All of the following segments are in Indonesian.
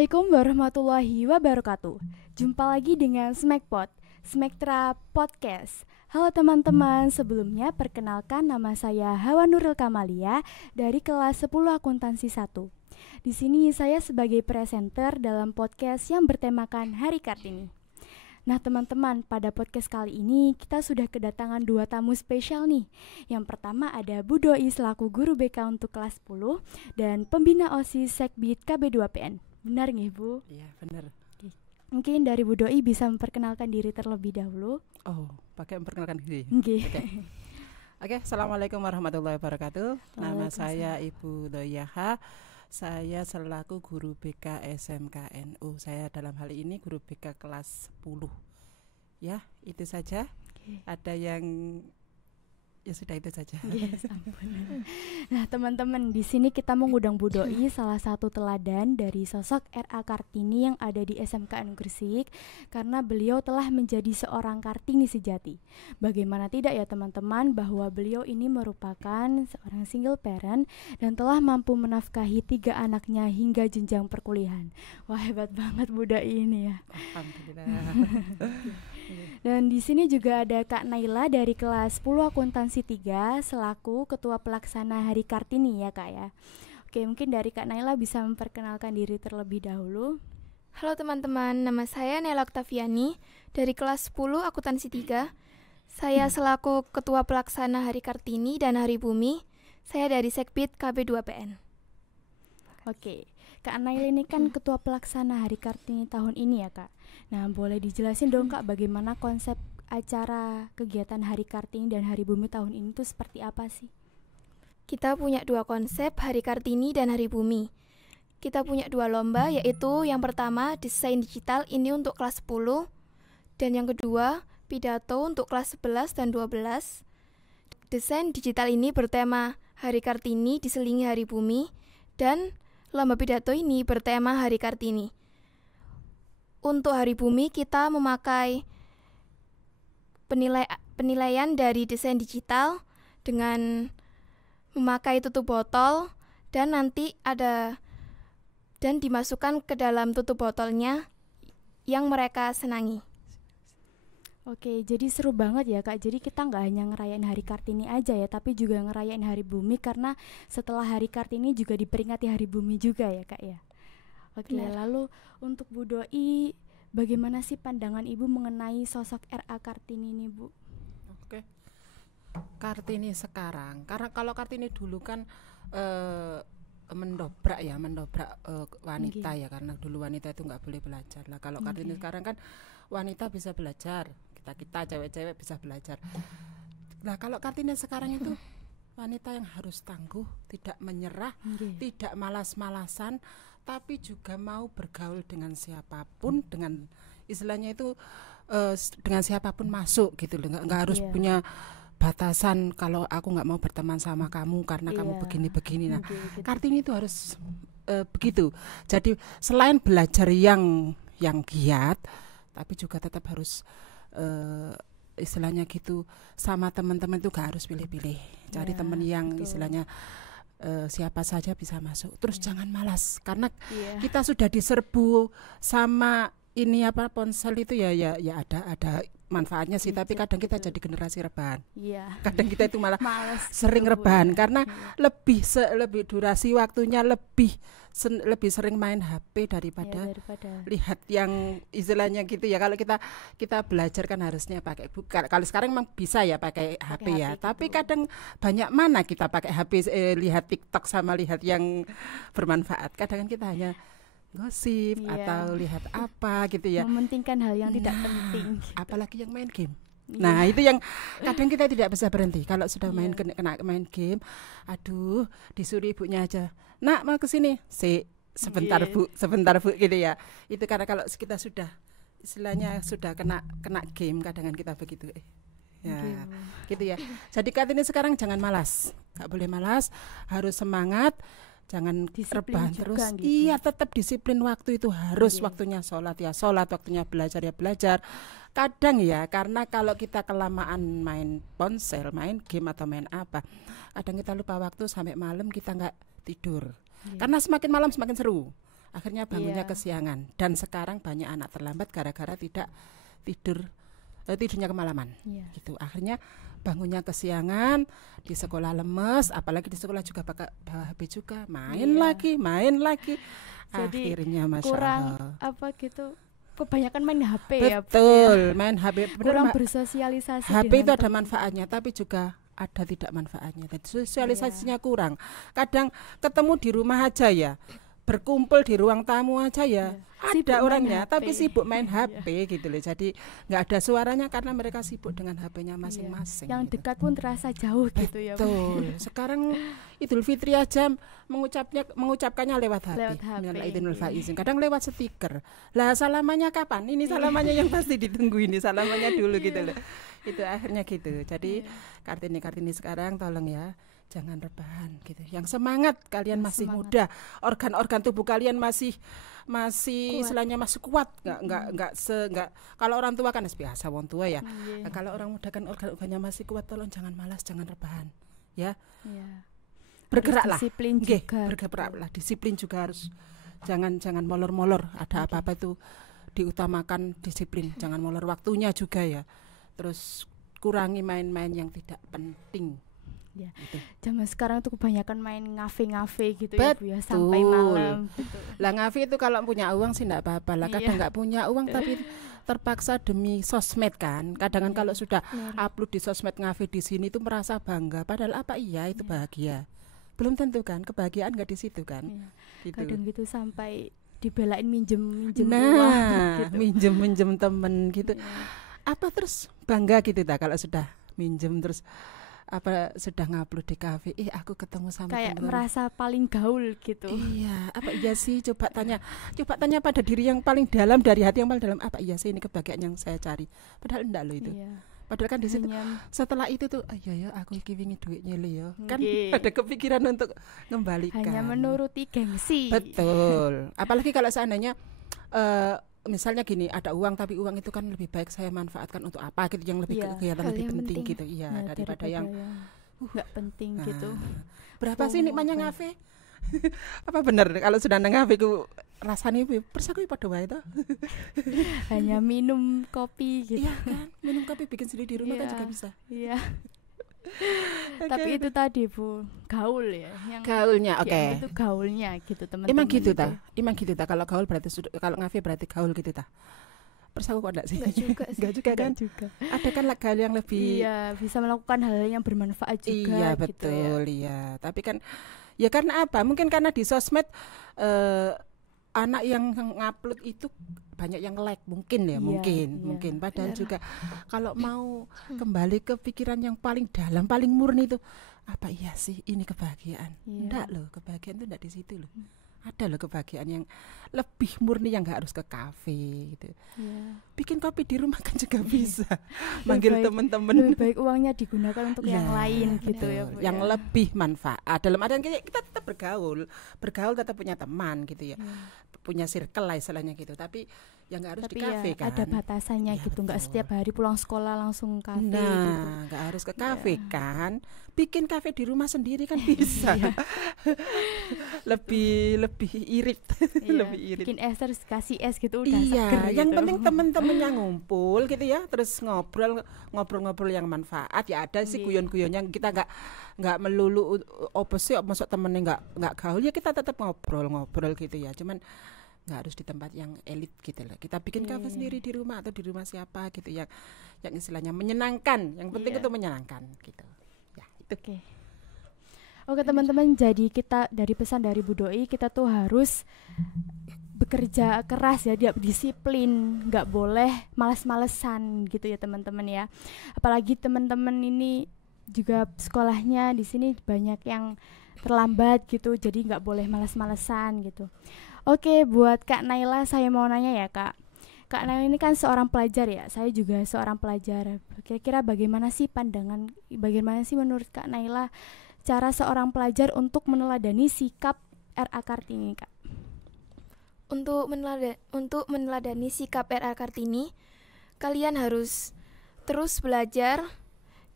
Assalamualaikum warahmatullahi wabarakatuh. Jumpa lagi dengan Smackpot, Smektra Podcast. Halo teman-teman, sebelumnya perkenalkan nama saya Hawa Nuril Kamalia dari kelas 10 Akuntansi 1. Di sini saya sebagai presenter dalam podcast yang bertemakan Hari Kartini. Nah teman-teman, pada podcast kali ini kita sudah kedatangan 2 tamu spesial nih. Yang pertama ada Bu Doi selaku guru BK untuk kelas 10 dan pembina OSIS Sekbid KB2PN. Benar nggih Bu? Iya benar. Mungkin dari Bu Doi bisa memperkenalkan diri terlebih dahulu. Oh, pakai memperkenalkan diri. Oke. Oke, Assalamualaikum warahmatullahi wabarakatuh. Nama saya Ibu Doyaha. Saya selaku guru BK SMKNU. Saya dalam hal ini guru BK kelas 10. Ya, itu saja. Ada yang ya sudah itu saja. Yes, ampun. Nah, teman-teman, di sini kita mengundang Bu Doi, salah satu teladan dari sosok R.A. Kartini yang ada di SMKN Gresik, karena beliau telah menjadi seorang Kartini sejati. Bagaimana tidak ya teman-teman, bahwa beliau ini merupakan seorang single parent dan telah mampu menafkahi 3 anaknya hingga jenjang perkuliahan. Wah, hebat banget Bu Doi ini ya. Alhamdulillah. Dan di sini juga ada Kak Naila dari kelas 10 Akuntansi 3 selaku Ketua Pelaksana Hari Kartini ya Kak ya. Oke, mungkin dari Kak Naila bisa memperkenalkan diri terlebih dahulu. Halo teman-teman, nama saya Nela Oktaviani dari kelas 10 Akuntansi 3. Saya selaku Ketua Pelaksana Hari Kartini dan Hari Bumi. Saya dari Sekbid KB2PN. Oke, Kak Naila ini kan Ketua Pelaksana Hari Kartini tahun ini ya Kak. Nah, boleh dijelasin dong Kak bagaimana konsep acara kegiatan Hari Kartini dan Hari Bumi tahun ini tuh seperti apa sih? Kita punya 2 konsep, Hari Kartini dan Hari Bumi. Kita punya 2 lomba, yaitu yang pertama desain digital ini untuk kelas 10, dan yang kedua pidato untuk kelas 11 dan 12. Desain digital ini bertema Hari Kartini diselingi Hari Bumi, dan lomba pidato ini bertema Hari Kartini. Untuk Hari Bumi kita memakai penilaian dari desain digital dengan memakai tutup botol dan nanti ada dan dimasukkan ke dalam tutup botolnya yang mereka senangi. Oke, jadi seru banget ya Kak. Jadi kita nggak hanya ngerayain Hari Kartini aja ya, tapi juga ngerayain Hari Bumi karena setelah Hari Kartini juga diperingati Hari Bumi juga ya Kak ya. Oke, Benar. lalu untuk Bu Doi, bagaimana sih pandangan Ibu mengenai sosok R.A. Kartini ini Bu? Oke. Kartini sekarang, karena kalau Kartini dulu kan mendobrak wanita ya, karena dulu wanita itu nggak boleh belajar lah. Kalau Kartini sekarang kan wanita bisa belajar, kita cewek-cewek bisa belajar. Nah kalau Kartini sekarang itu wanita yang harus tangguh, tidak menyerah, tidak malas-malasan, tapi juga mau bergaul dengan siapapun, dengan istilahnya itu dengan siapapun masuk gitu loh, nggak harus punya batasan. Kalau aku nggak mau berteman sama kamu karena kamu begini-begini. Nah, Kartini itu harus begitu. Jadi selain belajar yang giat, tapi juga tetap harus istilahnya gitu sama teman-teman itu gak harus pilih-pilih. Cari teman yang istilahnya siapa saja bisa masuk. Terus jangan malas karena kita sudah diserbu sama ini ponsel itu ya ada manfaatnya sih, tapi kadang kita jadi generasi rebahan. Kadang kita itu malah sering rebahan karena lebih durasi waktunya lebih sering main HP daripada lihat yang istilahnya gitu ya. Kalau kita belajar kan harusnya pakai buku. Kalau sekarang memang bisa ya pakai HP ya, tapi kadang banyak mana kita pakai HP lihat TikTok sama lihat yang bermanfaat. Kadang kan kita hanya gosip atau lihat apa gitu ya, mementingkan hal yang tidak penting gitu. Apalagi yang main game. Nah itu yang kadang kita tidak bisa berhenti. Kalau sudah kena main game, aduh disuruh ibunya aja, nak mau kesini sebentar bu gitu ya. Itu karena kalau kita sudah istilahnya sudah kena game, kadang kita begitu gitu ya. Jadi Kartini sekarang jangan malas, nggak boleh malas, harus semangat. Jangan rebahan terus. Gitu. Iya, tetap disiplin waktu itu harus waktunya sholat ya sholat, waktunya belajar ya belajar. Kadang ya, karena kalau kita kelamaan main ponsel, main game atau main apa, kadang kita lupa waktu sampai malam kita nggak tidur. Karena semakin malam semakin seru. Akhirnya bangunnya kesiangan dan sekarang banyak anak terlambat gara-gara tidak tidurnya kemalaman. Gitu. Akhirnya bangunnya kesiangan, di sekolah lemes, apalagi di sekolah juga pakai bawa HP juga, main lagi. Jadi akhirnya Masya kurang Allah. Kebanyakan main HP ya. Betul, main HP. Kurang bersosialisasi. HP itu ada manfaatnya, tapi juga ada tidak manfaatnya. Sosialisasinya kurang. Kadang ketemu di rumah aja ya, berkumpul di ruang tamu aja ya, ada orangnya tapi sibuk main HP gitu loh. Jadi nggak ada suaranya karena mereka sibuk dengan HP-nya masing-masing. Yang dekat pun terasa jauh gitu ya. Betul. Sekarang Idul Fitri aja mengucapkannya lewat HP. Idul Faizin. Kadang lewat stiker. Lah salamannya kapan? Ini salamannya yang pasti ditunggu, ini salamannya dulu gitu loh. Itu akhirnya gitu. Jadi Kartini sekarang tolong ya, jangan rebahan gitu. Yang semangat, kalian masih muda, organ-organ tubuh kalian masih istilahnya masih kuat. Enggak kalau orang tua kan biasa wong tua ya. Nah, kalau orang muda kan organ-organnya masih kuat, tolong jangan malas, jangan rebahan. Ya. Bergeraklah. Disiplin juga. Bergeraklah, disiplin juga harus. Jangan molor-molor. Ada apa-apa itu diutamakan disiplin, jangan molor waktunya juga ya. Terus kurangi main-main yang tidak penting. Ya. Zaman sekarang tuh kebanyakan main ngafe gitu. Betul. Ya Bu ya, sampai malam gitu. Lah ngafe itu kalau punya uang sih enggak apa-apa lah. Kadang enggak punya uang tapi terpaksa demi sosmed kan. Kadang kan kalau sudah upload di sosmed ngafe di sini itu merasa bangga, padahal apa iya itu bahagia. Belum tentu kan, kebahagiaan enggak di situ kan. Gitu. Kadang gitu sampai dibelain minjem uang gitu. minjem temen gitu. Apa terus bangga gitu kalau sudah minjem terus sudah ngupload di kafe, aku ketemu sama kayak temen. Merasa paling gaul gitu. Iya, apa iya sih, coba tanya pada diri yang paling dalam, dari hati yang paling dalam, apa iya sih ini kebahagiaan yang saya cari. Padahal enggak loh itu. Padahal kan di situ setelah itu tuh ya aku iki wingi duitnya lo ya. Kan ada kepikiran untuk mengembalikan. Hanya menuruti gengsi. Betul. Apalagi kalau seandainya misalnya gini, ada uang tapi uang itu kan lebih baik saya manfaatkan untuk apa gitu, yang lebih kegiatan lebih penting gitu daripada yang nggak penting gitu. Berapa sih nikmatnya ngafe? Apa benar kalau sudah nang ngafe ku rasane persaku pada wae to. Hanya minum kopi gitu. Iya kan, minum kopi bikin sendiri di rumah kan juga bisa. Iya. Tapi itu tadi Bu, gaul ya. Gaulnya Itu gaulnya gitu teman-teman. Emang gitu ta. Kalau gaul berarti kalau ngafe berarti gaul gitu ta. Persaku kok enggak sih? Enggak juga kan? Ada kan gaul yang lebih bisa melakukan hal yang bermanfaat juga. Iya betul gitu ya. Tapi kan ya karena apa? Mungkin karena di sosmed anak yang ngupload itu banyak yang like mungkin padahal juga kalau mau kembali ke pikiran yang paling dalam, paling murni itu apa iya sih ini kebahagiaan. Enggak loh, kebahagiaan itu enggak di situ loh. Ada loh kebahagiaan yang lebih murni yang enggak harus ke kafe gitu. Bikin kopi di rumah kan juga bisa. Manggil teman-teman. Lebih baik uangnya digunakan untuk yang lain gitu ya Bu. Yang lebih manfaat. Dalam artian kita tetap bergaul tetap punya teman gitu ya. Punya circle lah istilahnya gitu. Tapi yang enggak harus di kafe kan. Ada batasannya gitu, enggak setiap hari pulang sekolah langsung kafe gitu. Enggak harus ke kafe kan. Bikin kafe di rumah sendiri kan bisa. lebih irit. Lebih irit. Bikin es terus kasih es gitu udah seger gitu. Yang penting teman-temannya ngumpul gitu ya, terus ngobrol yang manfaat. Ya ada sih guyon-guyonnya, kita enggak melulu opposite masuk temennya enggak gaul ya, kita tetap ngobrol gitu ya. Cuman nggak harus di tempat yang elit gitu loh. Kita bikin kafe sendiri di rumah atau di rumah siapa gitu yang istilahnya menyenangkan. Yang penting itu menyenangkan gitu. Ya itu. Oke teman-teman, jadi kita dari pesan dari Bu Doi, kita tuh harus bekerja keras ya, disiplin, nggak boleh malas-malesan gitu ya teman-teman ya. Apalagi teman-teman ini juga sekolahnya di sini banyak yang terlambat gitu, jadi nggak boleh malas-malesan gitu. Oke, buat Kak Naila saya mau nanya ya Kak. Kak Naila ini kan seorang pelajar ya, saya juga seorang pelajar. Kira-kira bagaimana sih menurut Kak Naila cara seorang pelajar untuk meneladani sikap R.A. Kartini Kak? Untuk meneladani sikap R.A. Kartini, kalian harus terus belajar,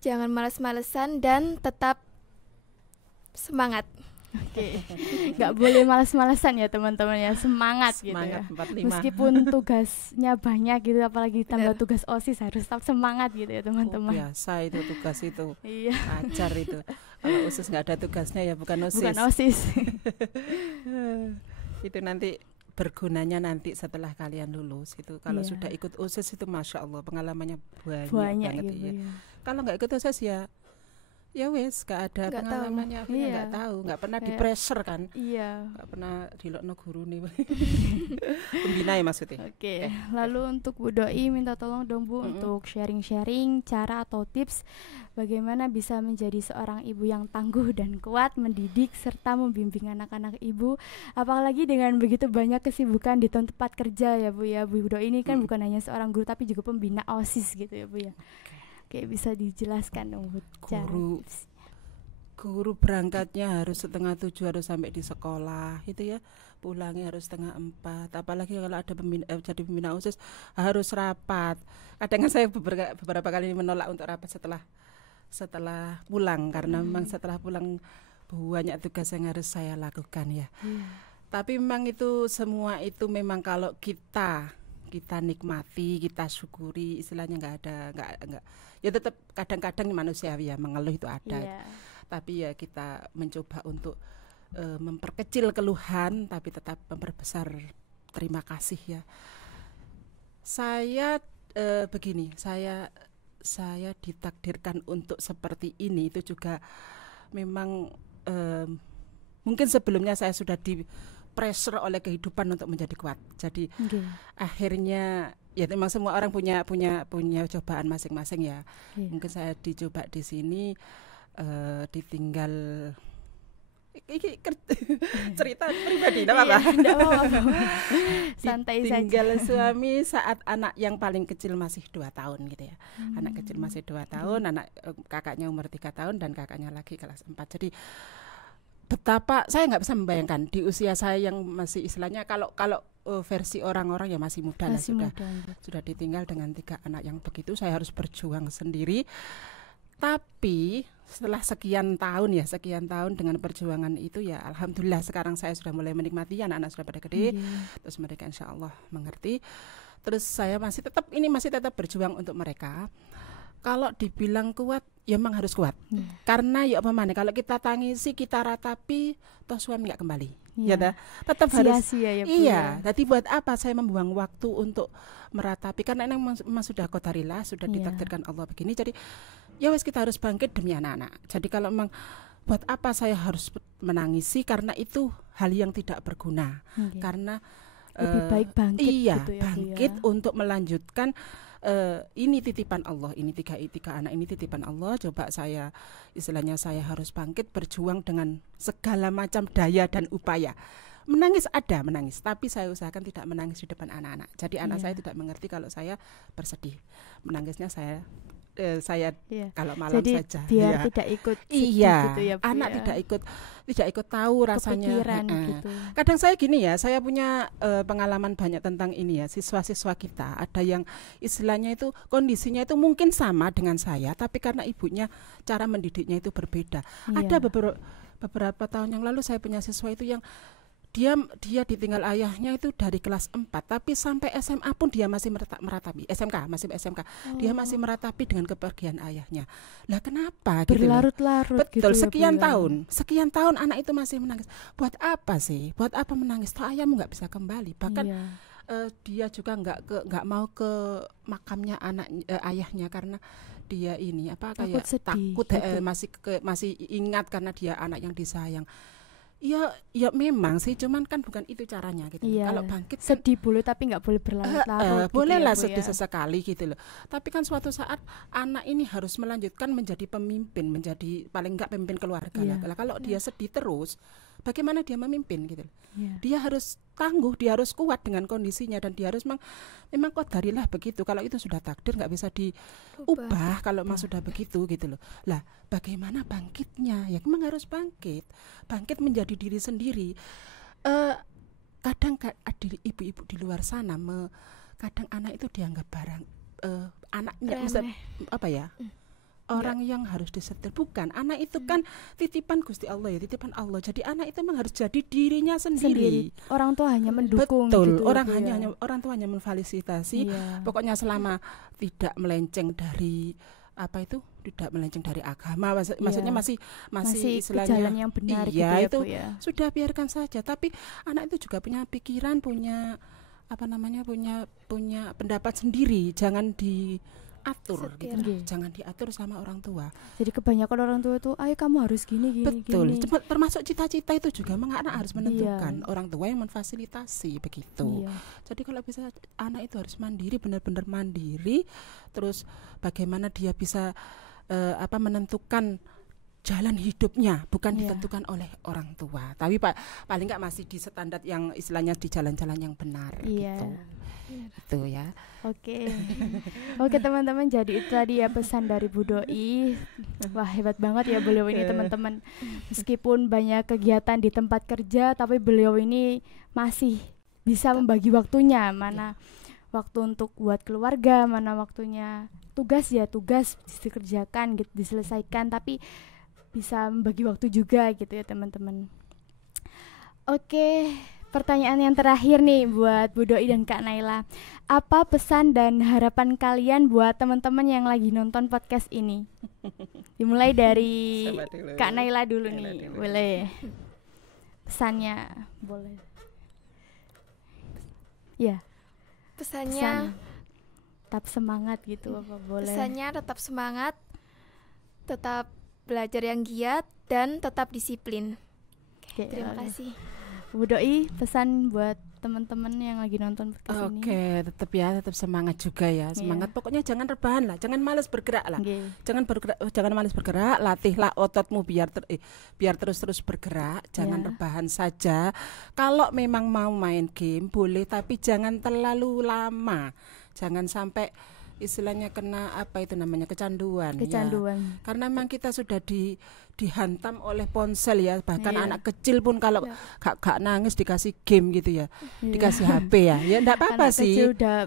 jangan malas-malesan dan tetap semangat. Oke. Nggak boleh malas-malasan ya teman-teman ya, semangat gitu ya. 45. Meskipun tugasnya banyak gitu, apalagi tambah tugas OSIS harus tetap semangat gitu ya teman-teman. Biasa itu tugas itu. Iya. Ajar itu. Kalau OSIS nggak ada tugasnya ya bukan OSIS. Bukan OSIS. Itu nanti bergunanya nanti setelah kalian lulus itu. Kalau sudah ikut OSIS itu Masya Allah pengalamannya banyak banget gitu ya. Kalau nggak ikut OSIS ya wes gak ada pengalamannya, nggak tahu, nggak pernah di pressure kan, nggak pernah dilokno guru nih. Pembina ya maksudnya. Oke. Lalu untuk Bu Doi minta tolong dong Bu untuk sharing-sharing cara atau tips bagaimana bisa menjadi seorang ibu yang tangguh dan kuat mendidik serta membimbing anak-anak ibu, apalagi dengan begitu banyak kesibukan di tempat kerja ya Bu ya. Bu Doi ini kan bukan hanya seorang guru tapi juga pembina OSIS gitu ya Bu ya. Oke, bisa dijelaskan dong guru berangkatnya harus 6:30 harus sampai di sekolah itu ya, pulangnya harus 3:30, apalagi kalau ada jadi pembina OSIS harus rapat. Kadang saya beberapa kali menolak untuk rapat setelah pulang karena memang setelah pulang banyak tugas yang harus saya lakukan ya. Tapi memang itu semua itu memang kalau kita nikmati, kita syukuri, istilahnya nggak ya tetap kadang-kadang manusiawi ya mengeluh itu ada, tapi ya kita mencoba untuk memperkecil keluhan tapi tetap memperbesar terima kasih ya. Saya begini, saya ditakdirkan untuk seperti ini itu juga memang mungkin sebelumnya saya sudah di pressure oleh kehidupan untuk menjadi kuat. Jadi akhirnya ya memang semua orang punya cobaan masing-masing ya. Mungkin saya dicoba di sini ditinggal cerita pribadi apa? Santai saja. Ditinggal suami saat anak yang paling kecil masih 2 tahun gitu ya. Anak kecil masih 2 tahun, anak kakaknya umur 3 tahun dan kakaknya lagi kelas 4. Jadi betapa saya nggak bisa membayangkan di usia saya yang masih istilahnya kalau versi orang-orang ya masih muda lah, sudah ditinggal dengan 3 anak yang begitu. Saya harus berjuang sendiri. Tapi setelah sekian tahun dengan perjuangan itu ya alhamdulillah sekarang saya sudah mulai menikmati, anak-anak sudah pada gede, terus mereka insya Allah mengerti. Terus saya masih tetap berjuang untuk mereka. Kalau dibilang kuat, ya memang harus kuat. Karena ya apa mana, kalau kita tangisi, kita ratapi, toh suami nggak kembali. Ya tetap harus. Ya, iya. Jadi buat apa saya membuang waktu untuk meratapi? Karena ini memang sudah qadarillah, sudah ditakdirkan Allah begini. Jadi ya wes kita harus bangkit demi anak-anak. Jadi kalau memang buat apa saya harus menangisi? Karena itu hal yang tidak berguna. Karena lebih baik bangkit. Iya, gitu ya, bangkit untuk melanjutkan. Ini titipan Allah, ini tiga anak ini titipan Allah. Coba saya harus bangkit, berjuang dengan segala macam daya dan upaya. Menangis, tapi saya usahakan tidak menangis di depan anak-anak. Jadi anak saya tidak mengerti kalau saya bersedih. Menangisnya saya kalau malam jadi saja. Biar tidak ikut sedih gitu ya, Bu, anak tidak ikut tahu rasanya. Gitu. Kadang saya gini ya, saya punya pengalaman banyak tentang ini ya, siswa-siswa kita. Ada yang istilahnya itu kondisinya itu mungkin sama dengan saya, tapi karena ibunya cara mendidiknya itu berbeda. Ada beberapa tahun yang lalu saya punya siswa itu yang dia ditinggal ayahnya itu dari kelas 4, tapi sampai SMA pun dia masih meratapi. Masih SMK. Dia masih meratapi dengan kepergian ayahnya. Lah kenapa? Berlarut-larut gitu. Betul, gitu sekian tahun anak itu masih menangis. Buat apa sih? Buat apa menangis? Toh ayahmu nggak bisa kembali. Bahkan dia juga nggak mau ke makamnya ayahnya karena dia ini takut gitu. Masih ingat karena dia anak yang disayang. Ya memang sih, cuman kan bukan itu caranya gitu. Kalau bangkit sedih boleh tapi nggak boleh berlarut-larut. Bolehlah sedih sesekali gitu loh. Tapi kan suatu saat anak ini harus melanjutkan menjadi pemimpin, menjadi paling nggak pemimpin keluarga lah. Kalau dia sedih terus, bagaimana dia memimpin gitu loh. Dia harus tangguh, dia harus kuat dengan kondisinya dan dia harus memang qadarilah begitu. Kalau itu sudah takdir nggak bisa diubah kalau memang sudah begitu gitu loh. Lah bagaimana bangkitnya? Ya memang harus bangkit menjadi diri sendiri. Kadang ibu-ibu di luar sana kadang anak itu dianggap barang, anaknya bisa orang yang harus disetir, bukan. Anak itu kan titipan Gusti Allah ya, titipan Allah. Jadi anak itu memang harus jadi dirinya sendiri. Orang tua hanya mendukung. Betul, gitu, orang tua hanya memfasilitasi. Pokoknya selama tidak melenceng dari tidak melenceng dari agama, maksudnya masih istilahnya jalan yang benar itu Bu, ya. Sudah biarkan saja. Tapi anak itu juga punya pikiran, punya punya pendapat sendiri, jangan diatur gitu. Jangan diatur sama orang tua. Jadi kebanyakan orang tua itu, ayo kamu harus gini. Betul. Termasuk cita-cita itu juga anak harus menentukan. Orang tua yang memfasilitasi begitu. Jadi kalau bisa anak itu harus mandiri, benar-benar mandiri. Terus bagaimana dia bisa menentukan jalan hidupnya, bukan ditentukan oleh orang tua. Tapi paling nggak masih di standar yang istilahnya di jalan-jalan yang benar gitu. Itu ya. Oke teman-teman, jadi itu tadi ya pesan dari Bu Doi. Wah, hebat banget ya beliau ini teman-teman. Meskipun banyak kegiatan di tempat kerja, tapi beliau ini masih bisa membagi waktunya, mana waktu untuk buat keluarga, mana waktunya tugas dikerjakan gitu, diselesaikan, tapi bisa membagi waktu juga gitu ya teman-teman. Oke, pertanyaan yang terakhir nih buat Bu Doi dan Kak Naila. Apa pesan dan harapan kalian buat teman-teman yang lagi nonton podcast ini? Dimulai dari Kak Naila dulu nih. Boleh. Pesannya boleh. Ya. Pesannya tetap semangat gitu, apa boleh? Pesannya tetap semangat, tetap belajar yang giat, dan tetap disiplin. Oke, terima kasih. Bu Doi, pesan buat teman-teman yang lagi nonton podcast ini. Oke, tetap semangat juga ya. Semangat, pokoknya jangan rebahan lah, jangan malas bergerak lah. Jangan malas bergerak, latihlah ototmu biar terus bergerak, jangan rebahan saja. Kalau memang mau main game boleh, tapi jangan terlalu lama. Jangan sampai istilahnya kena kecanduan. Ya. Karena memang kita sudah dihantam oleh ponsel ya, bahkan anak kecil pun kalau gak nangis dikasih game gitu ya, dikasih HP ya enggak apa-apa sih. Kecil udah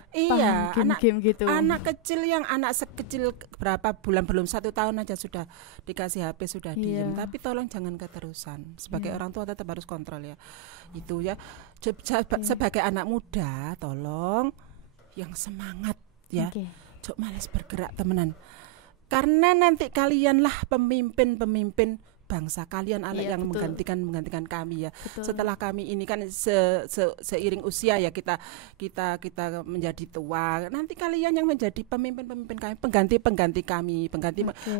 game gitu. Anak kecil yang anak sekecil berapa bulan, belum 1 tahun aja sudah dikasih HP, sudah diem. Tapi tolong jangan keterusan. Sebagai orang tua tetap harus kontrol ya. Itu ya. Sebagai anak muda tolong yang semangat ya. Jok malas bergerak temenan. Karena nanti kalianlah pemimpin bangsa, kalian anak yang menggantikan kami ya. Setelah kami ini kan seiring usia ya kita menjadi tua. Nanti kalian yang menjadi pemimpin kami, pengganti kami,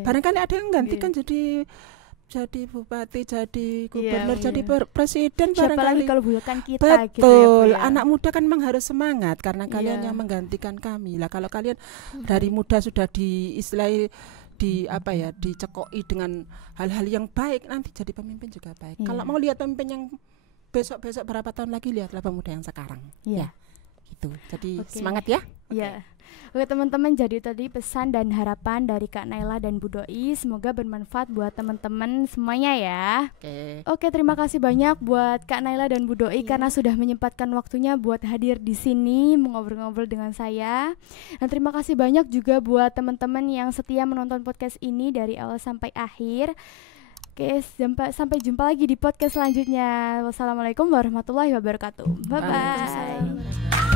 barangkali ada yang menggantikan jadi bupati, jadi gubernur, jadi presiden. Siapa lagi kalau bukan kita. Betul, gitu ya, anak muda kan memang harus semangat karena kalian yang menggantikan kami lah. Kalau kalian dari muda sudah dicekoi dengan hal-hal yang baik, nanti jadi pemimpin juga baik. Kalau mau lihat pemimpin yang besok berapa tahun lagi, lihatlah pemuda yang sekarang. Ya, gitu. Jadi semangat ya. Iya. Oke teman-teman, jadi tadi pesan dan harapan dari Kak Naila dan Bu Doi, semoga bermanfaat buat teman-teman semuanya ya. Oke, terima kasih banyak buat Kak Naila dan Bu Doi karena sudah menyempatkan waktunya buat hadir di sini mengobrol-ngobrol dengan saya. Dan terima kasih banyak juga buat teman-teman yang setia menonton podcast ini dari awal sampai akhir. Oke, sampai jumpa lagi di podcast selanjutnya. Wassalamualaikum warahmatullahi wabarakatuh. Bye bye.